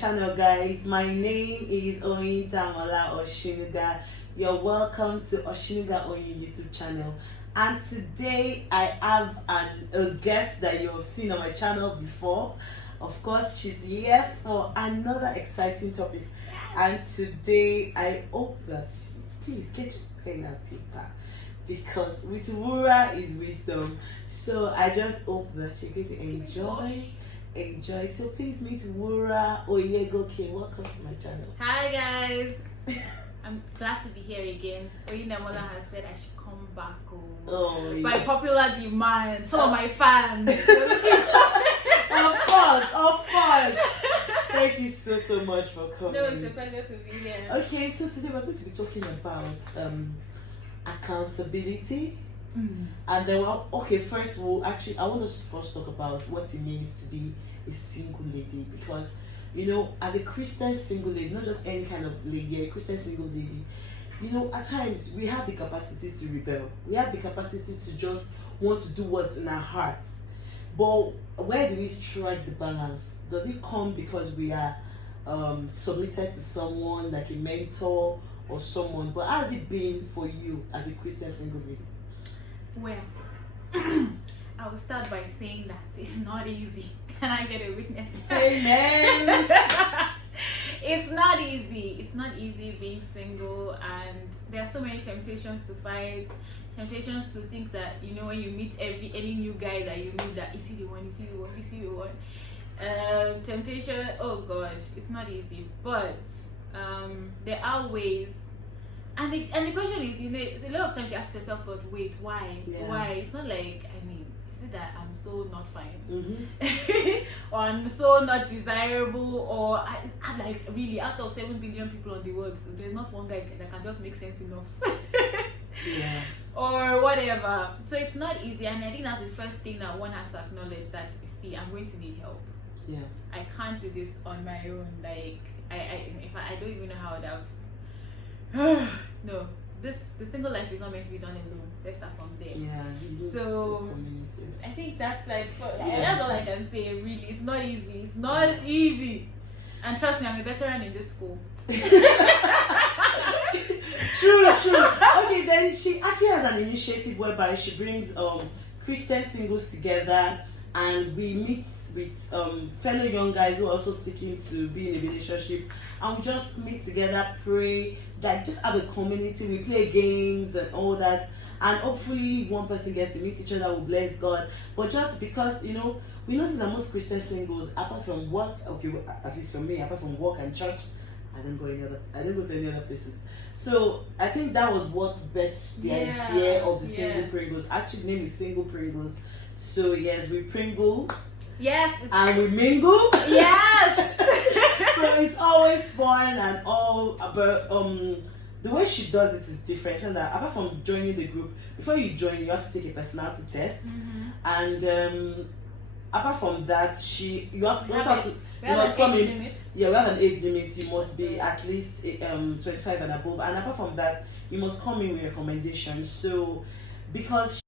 channel, guys. My name is Oyindamola Oshinuga. You're welcome to Oshinuga Oyin YouTube channel. And today I have a guest that you have seen on my channel before. Of course, she's here for another exciting topic. And today I hope that please get your pen and paper, because with Wura is wisdom. So I just hope that you're going to enjoy. So please meet Wura Oyegoke. Welcome to my channel. Hi guys. I'm glad to be here again. Oyindamola has said I should come back home. By popular demand. Some of my fans. Of course. Thank you so much for coming. No, it's a pleasure to be here. Okay, so today we're going to be talking about accountability. And then, first of all, actually, I want us to first talk about what it means to be a single lady, because as a Christian single lady, not just any kind of lady, a Christian single lady, at times we have the capacity to rebel. We have the capacity to just want to do what's in our hearts. But where do we strike the balance? Does it come because we are submitted to someone like a mentor or someone? But how has it been for you as a Christian single lady? Well, I will start by saying that it's not easy. Can I get a witness? Amen. It's not easy. It's not easy being single, and there are so many temptations to fight. Temptations to think that when you meet any new guy that you meet, that is he the one? Temptation. Oh gosh, it's not easy. But there are ways. And the question is, it's a lot of times you ask yourself, but wait, why? Yeah. Why? It's not like, is it that I'm so not fine? Mm-hmm. Or I'm so not desirable? Or I like, really, out of 7 billion people on the world, there's not one guy that can just make sense enough. Yeah. Or whatever. So it's not easy, and I think that's the first thing that one has to acknowledge, that, see, I'm going to need help. Yeah. I can't do this on my own. Like, I don't even know how I'd have. No, the single life is not meant to be done alone. Let's start from there. Yeah. So I think that's that's all I can say. Really, it's not easy. It's not easy. And trust me, I'm a veteran in this school. True. Okay, then she actually has an initiative whereby she brings Christian singles together, and we meet with fellow young guys who are also seeking to be in a relationship, and we just meet together, pray, like just have a community. We play games and all that, and hopefully if one person gets to meet each other, we'll bless God. But just because we notice that most Christian singles, apart from work, at least for me, apart from work and church, I don't go to any other places. So I think that was what bet the idea of the single Pringles. Actually, the name is Single Pringles. So yes, we pringle. Yes. And we mingle. Yes. So it's always fun and all. But the way she does it is different. And that apart from joining the group, before you join, you have to take a personality test. Mm-hmm. And apart from that, you must come in. Yeah, we have an age limit. You must be at least 25 and above. And apart from that, you must come in with recommendations. So because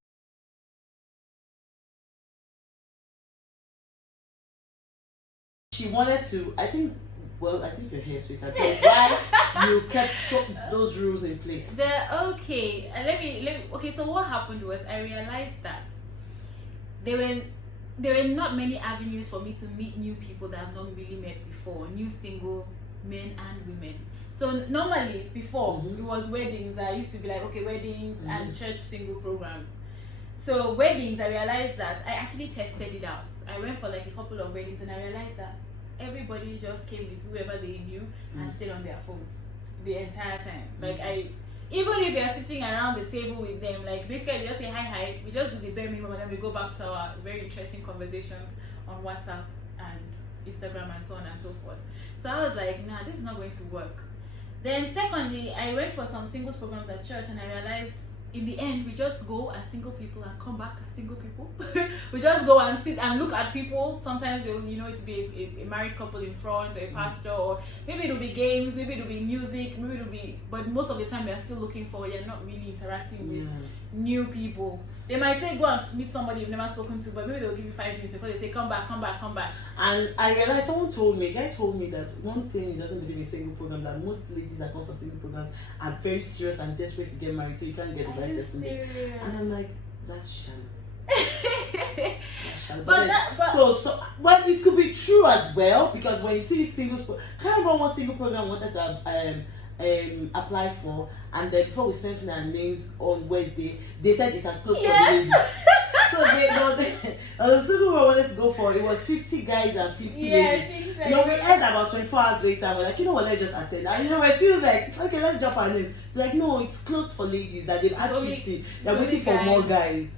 she wanted to, I think you're here, so you can tell why you kept those rules in place. Okay, so what happened was, I realized that there were not many avenues for me to meet new people that I've not really met before, new single men and women. So normally before, it was weddings that I used to be like, okay, weddings and church single programs. So weddings, I realized that I actually tested it out. I went for like a couple of weddings, and I realized that everybody just came with whoever they knew and stayed on their phones the entire time. Like, even if you're sitting around the table with them, like basically you just say hi, we just do the bare minimum, and then we go back to our very interesting conversations on WhatsApp and Instagram and so on and so forth. So I was like, nah, this is not going to work. Then secondly, I went for some singles programs at church, and I realized in the end, we just go as single people and come back as single people. We just go and sit and look at people. Sometimes they'll, it'll be a married couple in front, or a pastor, or maybe it'll be games, maybe it'll be music, maybe it'll be. But most of the time, we are still looking for. You're not really interacting with new people. They might say go and meet somebody you've never spoken to, but maybe they'll give you 5 minutes before they say come back. And I realized a guy told me that one thing he doesn't believe in single programs, that most ladies that come for single programs are very serious and desperate to get married, so you can't get the right person there. And I'm like, that's shallow. But it could be true as well, because when you see singles, I can't remember one single program wanted to apply for, and then before we sent in our names on Wednesday, they said it has closed for the ladies. So there was a single we wanted to go for. It was 50 guys and 50 ladies. Exactly. We heard about 24 hours later, and we're like, what, let's just attend. And we're still like, okay, let's drop our names. They're like, no, it's closed for ladies, that they've had 50. They're waiting for more guys.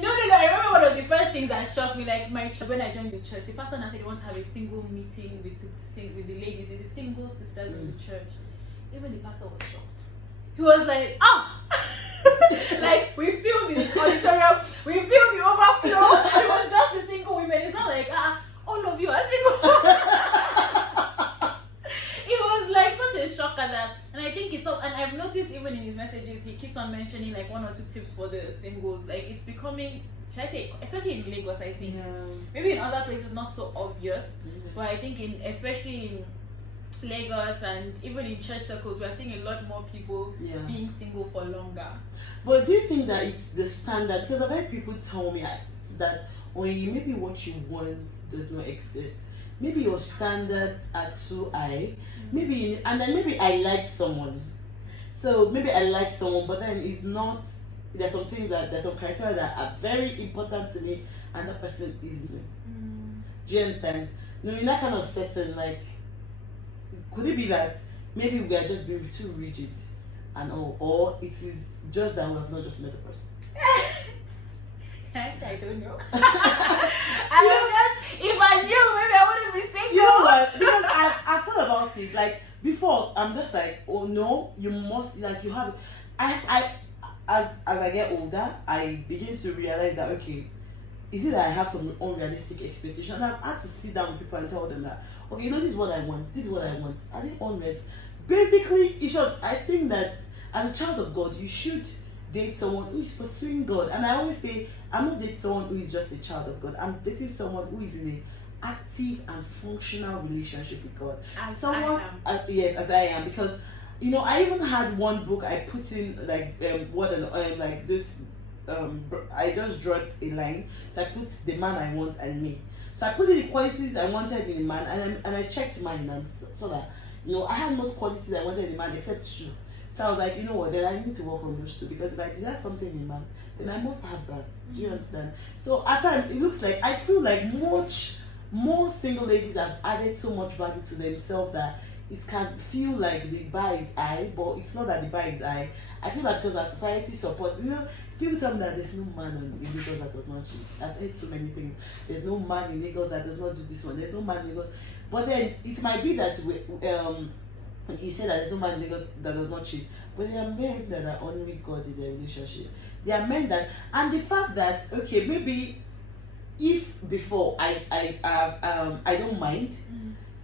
No, I remember one of the first things that shocked me, like when I joined the church, the pastor now said he wants to have a single meeting with the ladies, the single sisters in the church. Even the pastor was shocked. He was like, like, we feel the auditorium, we feel the overflow, and it was just the single women. It's not like, all of you are single. It was like such a shock at that. And I think and I've noticed even in his messages, he keeps on mentioning like 1 or 2 tips for the singles. Like, it's becoming, should I say, especially in Lagos, I think. Maybe in other places not so obvious, but I think especially in Lagos and even in church circles, we are seeing a lot more people being single for longer. But do you think that it's the standard? Because I've had people tell me that maybe what you want does not exist. Maybe your standards are too high. Maybe I like someone. So maybe I like someone, but then it's not. There's some criteria that are very important to me, and that person isn't. Do you understand? In that kind of setting, like, could it be that maybe we are just being too rigid, and or it is just that we have not just met the person? I don't know. If I knew, maybe I wouldn't be single. You know what? Because I've thought about it. Like, before, I'm just like, oh no, you must, like, you have. As I get older, I begin to realize that, okay, is it that I have some unrealistic expectation? And I've had to sit down with people and tell them that, okay, this is what I want. This is what I want. I think unrealistic. Basically, I think that as a child of God, you should date someone who is pursuing God. And I always say, I'm not dating someone who is just a child of God. I'm dating someone who is in an active and functional relationship with God. As I am. Because, I even had one book I put in, like, I just dropped a line. So I put the man I want and me. So I put in the qualities I wanted in a man, and I checked mine, and so that, I had most qualities I wanted in a man except 2. So I was like, then I need to work on those 2, because if I desire something in a man, then I must have that. Do you understand? So at times, it looks like, I feel like more single ladies have added so much value to themselves that it can feel like the bar is high, but it's not that the bar is high. I feel like because our society supports, people tell me that there's no man in Lagos that does not cheat. I've heard so many things. There's no man in Lagos that does not do this one. There's no man in Lagos. But then it might be that you say that there's no man in Lagos that does not cheat. But there are men that are honoring God in their relationship. There are men that, and the fact that, okay, maybe if before I don't mind,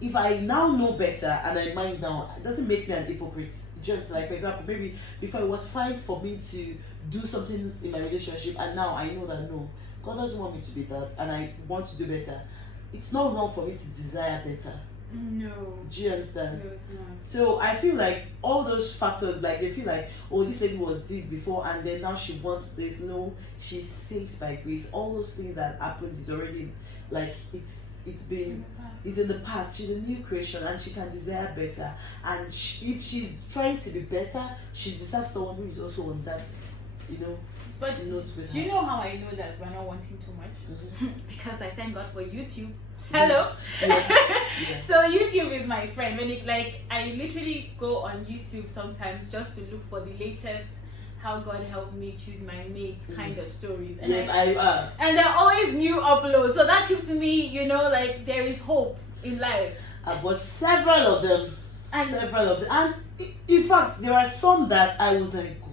if I now know better and I mind now, it doesn't make me an hypocrite. Just like, for example, maybe before it was fine for me to do something in my relationship, and now I know that no, God doesn't want me to be that, and I want to do better. It's not wrong for me to desire better. No. Do you understand? No, it's not. So I feel like all those factors, like they feel like, oh, this lady was this before and then now she wants this. No, she's saved by grace. All those things that happened is already, like, it's in the past. She's a new creation and she can desire better. And if she's trying to be better, she deserves someone who is also on that, But notes with do you her. know how I know that we're not wanting too much? Because I thank God for YouTube. Hello. Yeah. So YouTube is my friend. I literally go on YouTube sometimes just to look for the latest how God helped me choose my mate kind of stories. And yes, and there are always new uploads. So that keeps me, like there is hope in life. I've watched several of them. several of them. And in fact, there are some that I was like, God.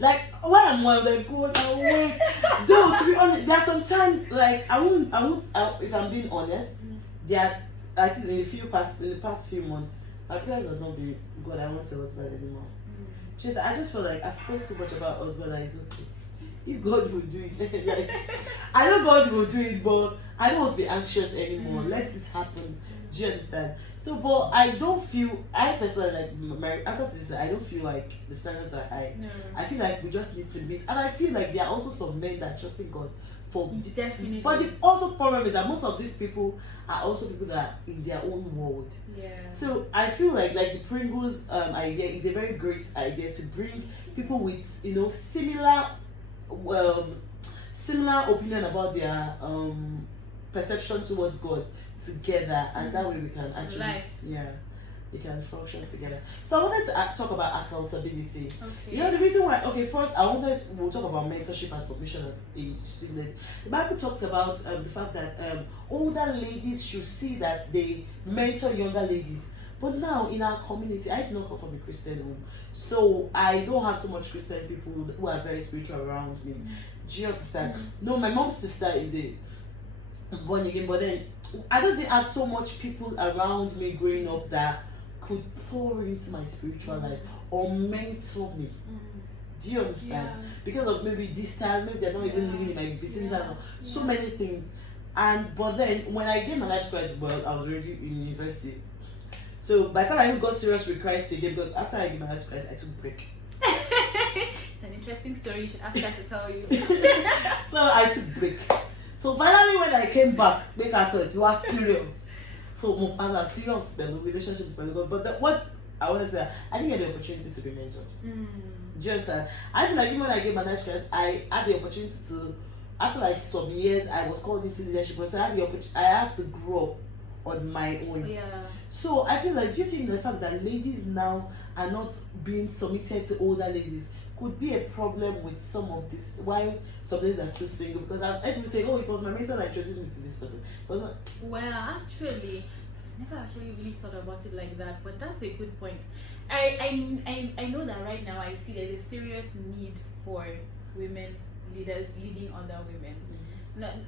Like, when I'm like, God, I wait. Though, to be honest, there are sometimes, like, I won't, if I'm being honest, there are, I think in the past few months, my prayers have not been, God, I want a husband anymore. I just feel like I've prayed too much about husband that it's okay. If God will do it, like, I know God will do it, but I don't want to be anxious anymore. Let it happen. Do you understand? So, but I personally, like, my answer to this, I don't feel like the standards are high. No. I feel like we just need to meet, and I feel like there are also some men that trust in God for Definitely. But the also problem is that most of these people are also people that are in their own world. Yeah. So I feel like the Pringles idea is a very great idea to bring people with similar opinion about their perception towards God together, and that way we can actually we can function together. So I wanted to talk about accountability. Okay. The reason why, first we'll talk about mentorship and submission as a student. The Bible talks about the fact that older ladies should see that they mentor younger ladies. But now in our community, I do not come from a Christian home, so I don't have so much Christian people who are very spiritual around me. Do you understand? No, my mom's sister is a born again, but then I just didn't have so much people around me growing up that could pour into my spiritual life or mentor me. Do you understand? Yeah. Because of maybe distance, maybe they're not even living in my vicinity, so many things. But then when I gave my life to Christ, well, I was already in university. So by the time I even got serious with Christ again, because after I gave my life to Christ, I took a break. It's an interesting story. You should ask her to tell you. So I took a break. So finally, when I came back, make her thought it was serious. So I was serious the relationship with God. But what I want to say, I didn't get the opportunity to be mentored. Do you understand? I feel like even when I gave my life to Christ, I had the opportunity to. After like some years, I was called into leadership, so I had to grow up on my own. Yeah. So I feel like, do you think the fact that ladies now are not being submitted to older ladies could be a problem with some of this? Why some ladies are still single? Because I've heard people say, "Oh, it was my mentor that introduced me to this person." Well, actually, I've never actually really thought about it like that. But that's a good point. I know that right now I see there's a serious need for women leaders leading other women.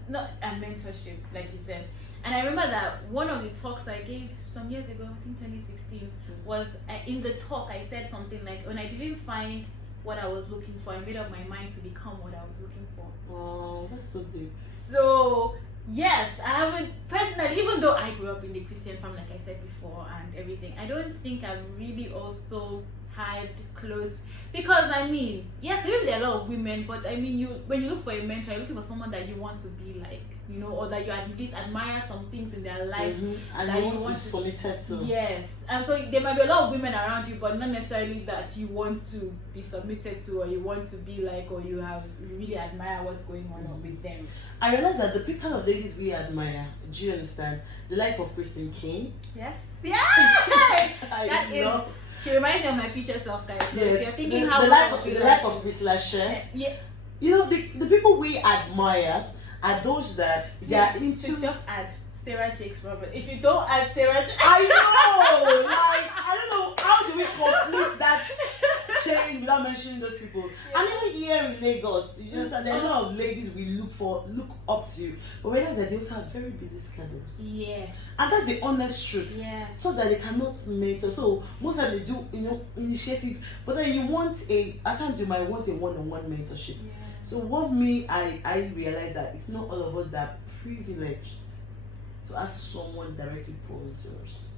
Not a mentorship, like you said. And I remember that one of the talks I gave some years ago, I think 2016, was in the talk I said something like, when I didn't find what I was looking for, I made up my mind to become what I was looking for. Oh, that's so deep. So yes, I haven't personally, even though I grew up in the Christian family, like I said before, and everything, I don't think I've really also had close, because I mean, yes, there are a lot of women, but I mean, when you look for a mentor, you're looking for someone that you want to be like, or that you at least admire some things in their life, and that you want to be submitted to. Yes, and so there might be a lot of women around you, but not necessarily that you want to be submitted to, or you want to be like, or you really admire what's going on with them. I realize that the kind of ladies we admire, do you understand? The like of Christain. Yes, yeah. That is. She reminds me of my future self, guys. So if you're thinking the like of Priscilla Share. Yeah. The people we admire are those that they are into. Just add Sarah Jakes Robert. If you don't add Sarah Jakes, I know. Like, I don't know, how do we complete that chain without mentioning those people? Yeah. And even here in Lagos, there are a lot of ladies we look up to, but realize that they also have very busy schedules. Yeah. And that's the honest truth. Yeah. So that they cannot mentor. So most of them they do, initiative, but then at times you might want a one-on-one mentorship. Yeah. So I realize that it's not all of us that are privileged to have someone directly pour into us.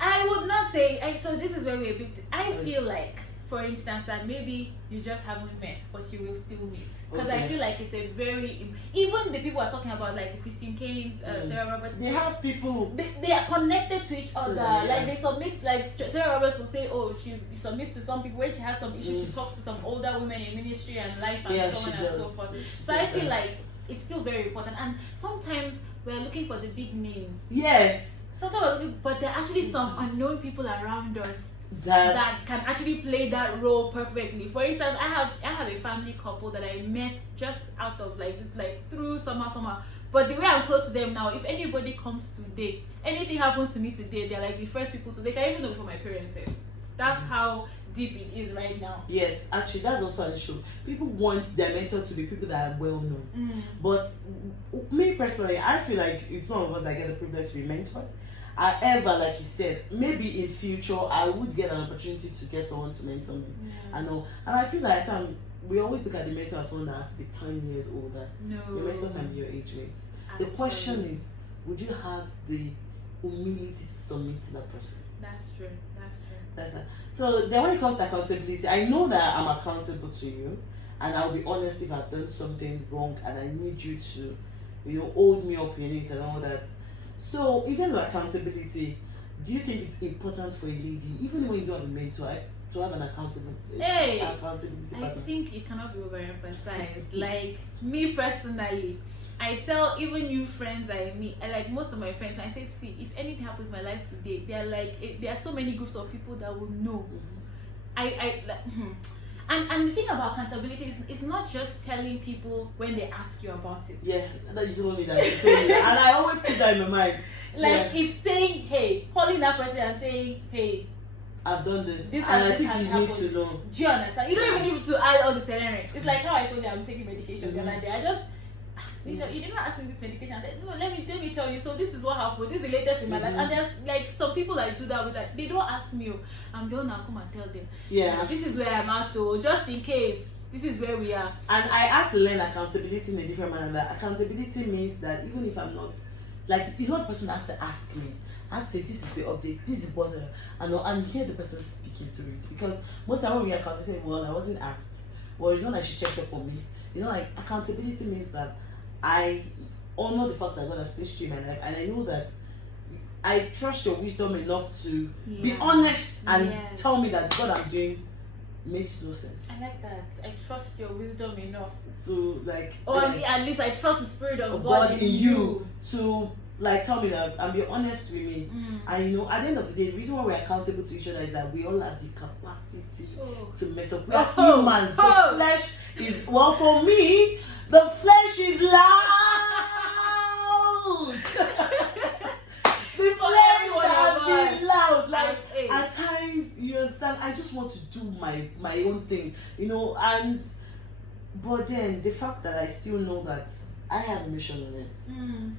I would not say, so this is where we're a bit, I feel like, for instance, that maybe you just haven't met, but you will still meet. Because I feel like it's a very, even the people are talking about, like the Christain Canes, Sarah Roberts. They have people. They are connected to each other. Yeah. Like they submit, like Sarah Roberts will say, oh, she submits to some people. When she has some issues, she talks to some older women in ministry and life and so on and so forth. So I feel like it's still very important. And sometimes we're looking for the big names. Yes. Sometimes we're looking, but there are actually some unknown people around us that can actually play that role perfectly. For instance, I have a family couple that I met just out of like this, like through somehow But the way I'm close to them now, if anybody comes today, anything happens to me today, they're like the first people to, they can even know before my parents say. That's how deep it is right now. Yes, actually, that's also an issue. People want their mentor to be people that are well known. But me personally, I feel like it's one of us that get the privilege to be mentored. However, like you said, maybe in future I would get an opportunity to get someone to mentor me. I know, and I feel like we always look at the mentor as someone that has to be 10 years older. No, your mentor can be your age mates. The question is, would you have the humility to submit to that person? That's true. That's that. So then when it comes to accountability, I know that I'm accountable to you, and I'll be honest if I've done something wrong and I need you to, hold me up in it and all that. So in terms of accountability, do you think it's important for a lady, even when you don't have a mentor, to have an accountability partner? I think it cannot be overemphasized. Like me personally, I tell even new friends I meet, like most of my friends, I say, see, if anything happens in my life today, they're like, there are so many groups of people that will know. And the thing about accountability is it's not just telling people when they ask you about it. Yeah, that you told me that. And I always keep that in my mind. Like it's saying, hey, calling that person and saying, hey, I've done this and I think you need to know. Do you understand? You don't even need to add all the scenario. It's like how I told you I'm taking medication the other day. I just, you didn't ask me this medication. No, let me tell you. So this is what happened. This is the latest in my life. And there's like some people that do that with that. They don't ask me. I'm the one that come and tell them. Yeah. This is where I'm at though. Just in case. This is where we are. And I had to learn accountability in a different manner. That accountability means that even if I'm not, like, it's not the person that has to ask me. I have to say, this is the update, this is what, and hear the person speaking to it. Because most of the time when we are accountability, well, I wasn't asked. Well, it's not like she checked up on me. It's not like accountability means that I honor the fact that God has placed you in my life, and I know that I trust your wisdom enough to be honest and tell me that what I'm doing makes no sense. I like that. I trust your wisdom enough to at least I trust the spirit of God in you to like tell me that and be honest with me. And at the end of the day, the reason why we're accountable to each other is that we all have the capacity to mess up. We are humans. The flesh is, well, for me, the flesh is loud. The flesh can be loud. Like at times, you understand, I just want to do my own thing, but then the fact that I still know that I have a mission on it.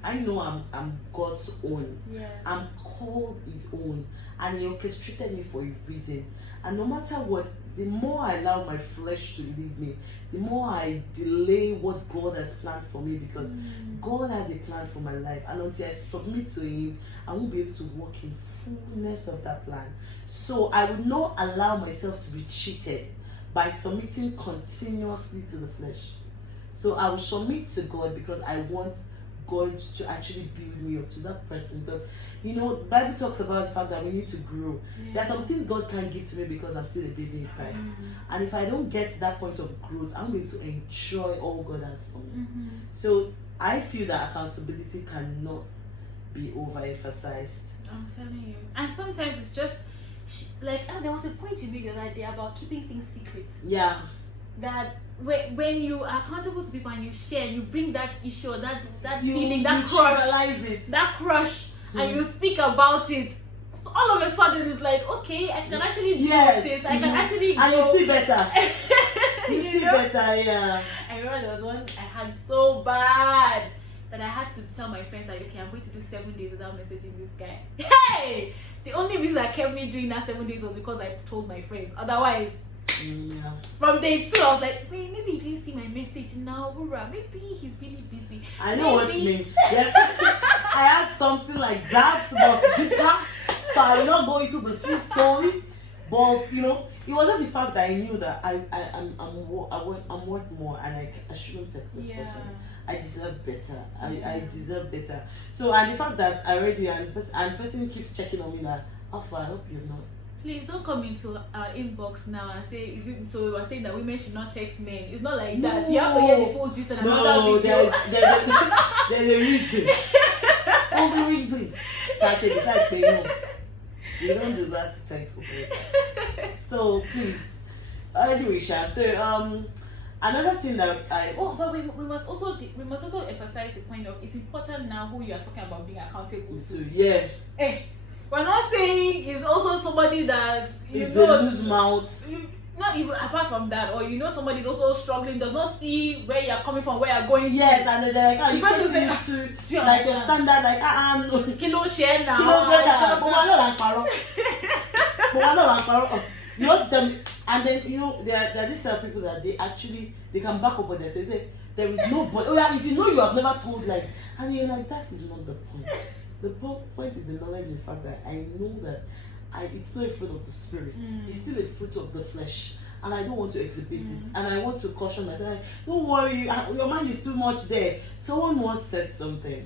I know I'm God's own. I'm called His own, and He orchestrated me for a reason. And no matter what, the more I allow my flesh to lead me, the more I delay what God has planned for me, because God has a plan for my life. And until I submit to Him, I won't be able to walk in fullness of that plan. So I will not allow myself to be cheated by submitting continuously to the flesh. So I will submit to God because I want God to actually build me up to that person. Because the Bible talks about the fact that we need to grow. There are some things God can't give to me because I'm still a baby in Christ. And if I don't get to that point of growth, I won't be able to enjoy all God has for me. So I feel that accountability cannot be overemphasized. I'm telling you. And sometimes it's just like there was a point you made the other day about keeping things secret. Yeah. That when you are accountable to people and you share, you bring that issue, that feeling, that crush, and you speak about it. So all of a sudden, it's like, okay, I can actually do this. I can actually go. And you see better. You see better, yeah. I remember there was one I had so bad that I had to tell my friends that, okay, I'm going to do 7 days without messaging this guy. Hey! The only reason that kept me doing that 7 days was because I told my friends. Otherwise, from day 2, I was like, wait, maybe he didn't see my message now, Wura. Maybe he's really busy. I know what you mean. Yeah. I had something like that, but deeper. So I will not go into the full story. But it was just the fact that I knew that I'm worth more, and I shouldn't text this person. I deserve better. I deserve better. So, and the fact that I already and person keeps checking on me that, Alpha, I hope you're not. Please don't come into our inbox now and say, is it so we were saying that women should not text men. It's not like that. You have to hear the full gist and another video. There's a reason. Only reason. Actually, besides paying, you don't deserve to text for person. So please. Anyway, Sha, so Another thing that I but we must also emphasize the point of it's important now who you are talking about being accountable to. yeah. Hey, we're not saying it's also somebody that It's a loose mouth. Not even apart from that, or somebody's also struggling, does not see where you're coming from, where you're going. Yes, and they're like, you take things to like your standard, like kilo share now. You know them, and then there are these people that they can back up what they say there is no point. Oh yeah, if you have never told, like, and you're like, that is not the point. The point is the knowledge, in fact, that I know that it's not a fruit of the spirit. It's still a fruit of the flesh, and I don't want to exhibit it. And I want to caution myself, like, don't worry, your mind is too much there. Someone once said something,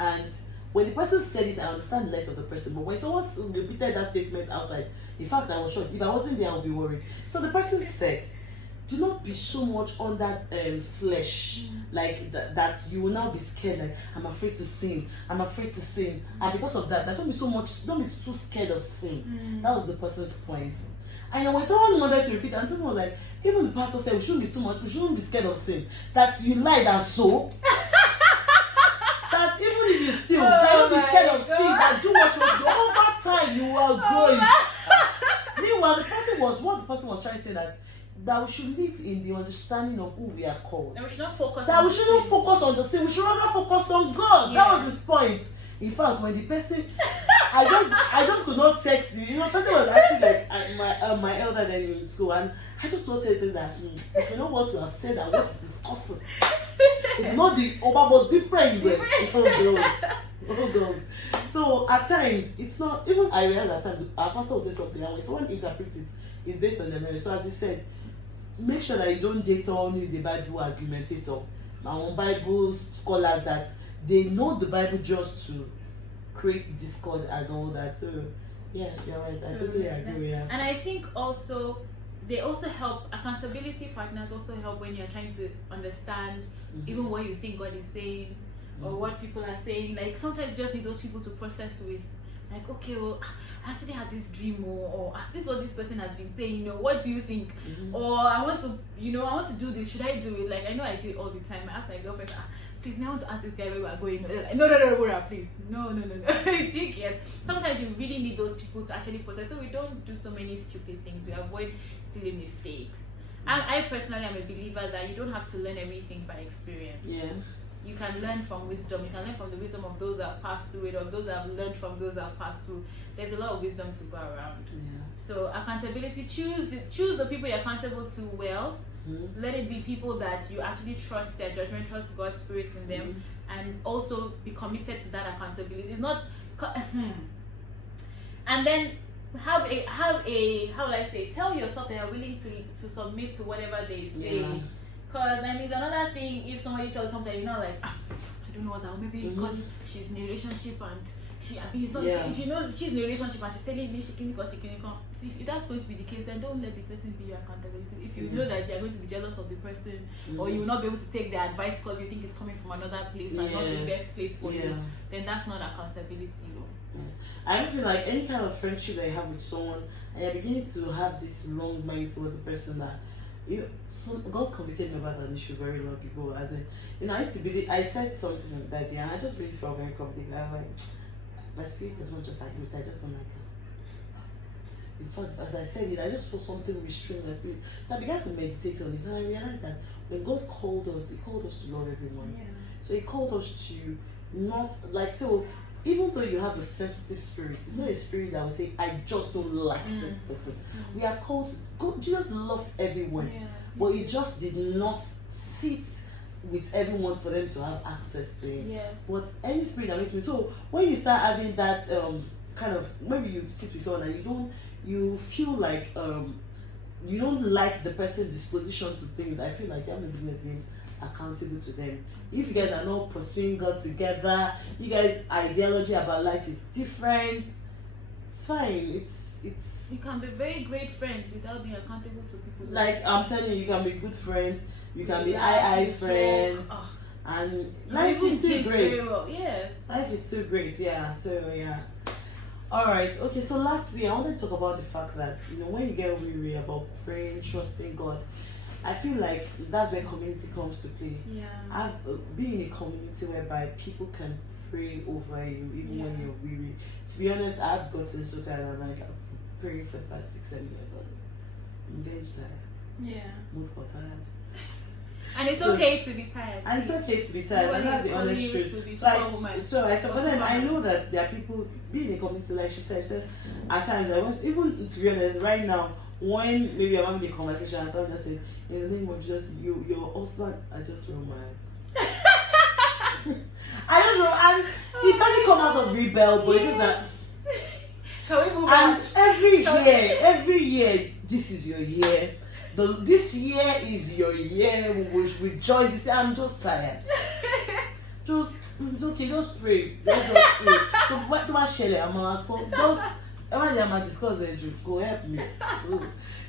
and when the person said it, I understand the light of the person. But when someone repeated that statement outside, in fact, I was shocked. If I wasn't there, I would be worried. So the person said, do not be so much on that flesh, like that you will now be scared, like, I'm afraid to sin, and because of that, don't be too scared of sin. That was the person's point. And when someone wanted to repeat, and the person was like, even the pastor said we shouldn't be scared of sin, that you lied and so that even if you steal, don't be scared of sin, that do what you want to do. Over time you will outgrow it. Meanwhile, what the person was trying to say that we should live in the understanding of who we are called. And we should not focus that on we shouldn't focus on the sin. We should rather focus on God. Yeah. That was his point. In fact, when the person, I just could not text the person was actually like my elder than in school, and I just want to tell the person that if you know what you have said and what it is discussing, it's not the about difference. Oh God. So at times it's not even I realize at times our pastor will say something, and when someone interprets it, it's based on their knowledge. So as you said, make sure that you don't date someone who is a Bible argumentator. Now, Bible scholars that they know the Bible just to create discord and all that. So yeah, you're right. I totally agree with you. And I think also they also help, accountability partners also help when you're trying to understand even what you think God is saying or what people are saying. Like sometimes you just need those people to process with, like, okay, well, I actually had this dream, or this is what this person has been saying, what do you think? Or I want to do this, should I do it? Like, I know I do it all the time. I ask my girlfriend, please, I want to ask this guy where we are going. Like, no, Wura, please. No. Do you get? Sometimes you really need those people to actually process, so we don't do so many stupid things. We avoid silly mistakes. And I personally am a believer that you don't have to learn everything by experience. Yeah. You can learn from wisdom. You can learn from the wisdom of those that have passed through it, or those that have learned from those that have passed through. There's a lot of wisdom to go around. Yeah. So accountability, choose the people you're accountable to well. Let it be people that you actually trust their judgment, trust God's spirit in them, and also be committed to that accountability. It's not and then have a how will I say, tell yourself that you're willing to submit to whatever they say. Yeah. Because then it's another thing if somebody tells something, you're not like, I don't know what's that, maybe because she's in a relationship and she knows she's in a relationship and she's telling me she can because she can come. See, if that's going to be the case, then don't let the person be your accountability. If you know that you're going to be jealous of the person, or you will not be able to take their advice because you think it's coming from another place and not the best place for you, then that's not accountability. I don't feel like any kind of friendship that you have with someone, and you're beginning to have this wrong mind towards the person that God communicated me about an issue very long ago. As in, I said something that day, and I just really felt very comfortable. I was like, my spirit does not just agree with it, I just don't like her. In fact, as I said it, I just felt something restrained my spirit. So I began to meditate on it, and I realized that when God called us, He called us to love everyone. Yeah. So He called us to not like so. Even though you have a sensitive spirit, it's not a spirit that will say, I just don't like this person. We are called to go. Jesus loved everyone, but He just did not sit with everyone for them to have access to Him. Yes. But any spirit that makes me so, when you start having that kind of, maybe you sit with someone and you feel like you don't like the person's disposition to things, I feel like you have no business being accountable to them. If you guys are not pursuing God together, you guys' ideology about life is different, it's fine. It's you can be very great friends without being accountable to people. Like I'm telling you, you can be good friends, you can be eye friends, and life is still great. Yes, life is still great. Yeah. So yeah. All right. Okay. So lastly, I want to talk about the fact that when you get weary about praying, trusting God, I feel like that's where community comes to play. Yeah. I've been in a community whereby people can pray over you even Yeah. when you're weary. To be honest, I've gotten so tired. I'm like, I'm praying for the past 6-7 years. I'm getting tired. Yeah. Most are tired. And it's So- okay to be tired. And it's okay to be tired, and Nobody that's is the calling honest you truth. to be So I superwoman. but then I know that there are people being in a community, like she said, at times I was, even to be honest, right now, when maybe I'm having a conversation and someone just said, in the name of Jesus, your husband, I just roll my eyes. I don't know, and it doesn't come out of rebel, but it's just that. Can we move on? And every year, this is your year. This year is your year. We will rejoice. You say, I'm just tired. It's okay. Just pray. Let's just pray. Don't share it. Just discuss it. Go help me.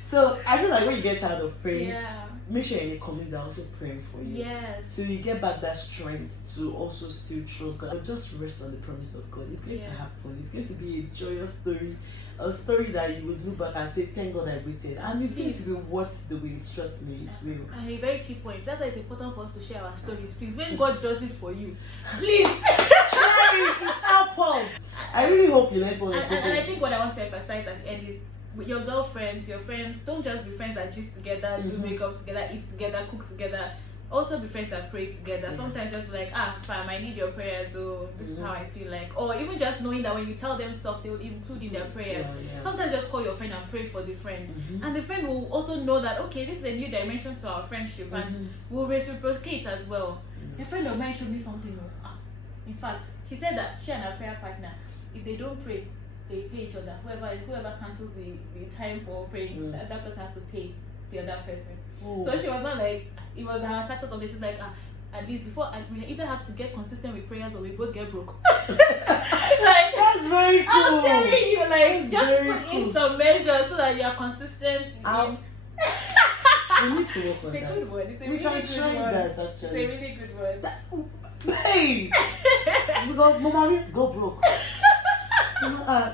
So I feel like when you get tired of praying, Yeah. make sure you're in a community that also praying for you. Yes. So you get back that strength to also still trust God. Just rest on the promise of God. It's going to have fun. It's going to be a joyous story. A story that you would look back and say, thank God I waited. And it's going to be worth the wait. Trust me, it will. And a very key point. That's why it's important for us to share our stories. Please, when God does it for you, please share it. It's our pulse. I really hope you learned what and I think what I want to emphasize at the end is, with your girlfriends, your friends, don't just be friends that gist together, do makeup together, eat together, cook together. Also be friends that pray together. Sometimes just be like, fam, I need your prayers, so this is how I feel like. Or even just knowing that when you tell them stuff, they will include in their prayers. Yeah. Sometimes just call your friend and pray for the friend. And the friend will also know that, okay, this is a new dimension to our friendship, and will reciprocate as well. A friend of mine showed me something. In fact, she said that she and her prayer partner, if they don't pray, they pay each other. Whoever cancels the time for praying, that person has to pay the other person. So she was not like, it was her status of it. She's like, at least before, we either have to get consistent with prayers or we both get broke. Like, that's very cool. I'm telling you, like, that's just put in some measures so that you are consistent. We need to work on It's a that. good word. It's a We really can good try word. that It's actually. a really good word. Hey! Because Mama will go broke.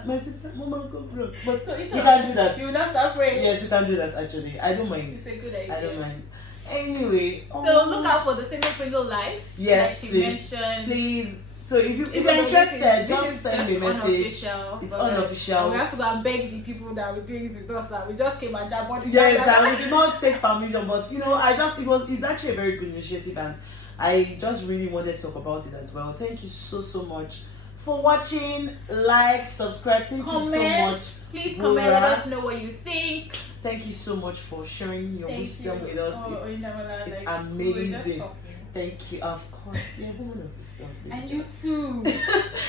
My sister, Mama go broke. But So it's we can do that. You will not start praying. Yes, we can do that actually. I don't mind. It's a good idea. I don't mind. Anyway. So look out for the single life. like Yes, she please. mentioned. Please. So if you're Even though interested, this just is send me a message. Unofficial, It's but, unofficial. we have to go and beg the people that will do it with us that we just came and jam body. Yes, and we did not take permission, but it's actually a very good initiative, and I just really wanted to talk about it as well. Thank you so much for watching. Like, subscribe. Thank you so much. Please Wura. comment. Let us know what you think. Thank you so much for sharing your Thank wisdom you. with us. It's amazing. Thank you, of course. Yeah, woman of wisdom. And you too.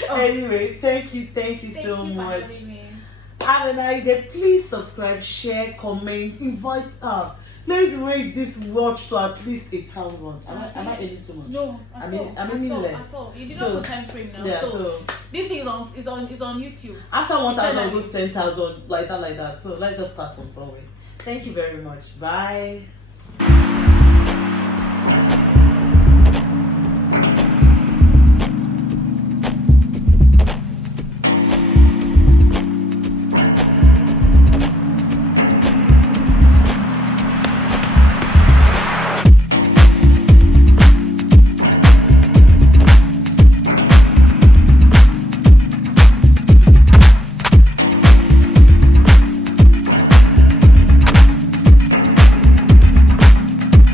Anyway, thank you so Thank you for much. having me. Have a nice day. Please subscribe, share, comment, invite. Let's raise this watch to at least 8,000. Am I aiming too much? No, I'm aiming less. At all. You did So, not put time frame now. Yeah, so this thing is on YouTube. after 1,000, Eternally. go 10,000, like that. So let's just start from somewhere. Thank you very much. Bye.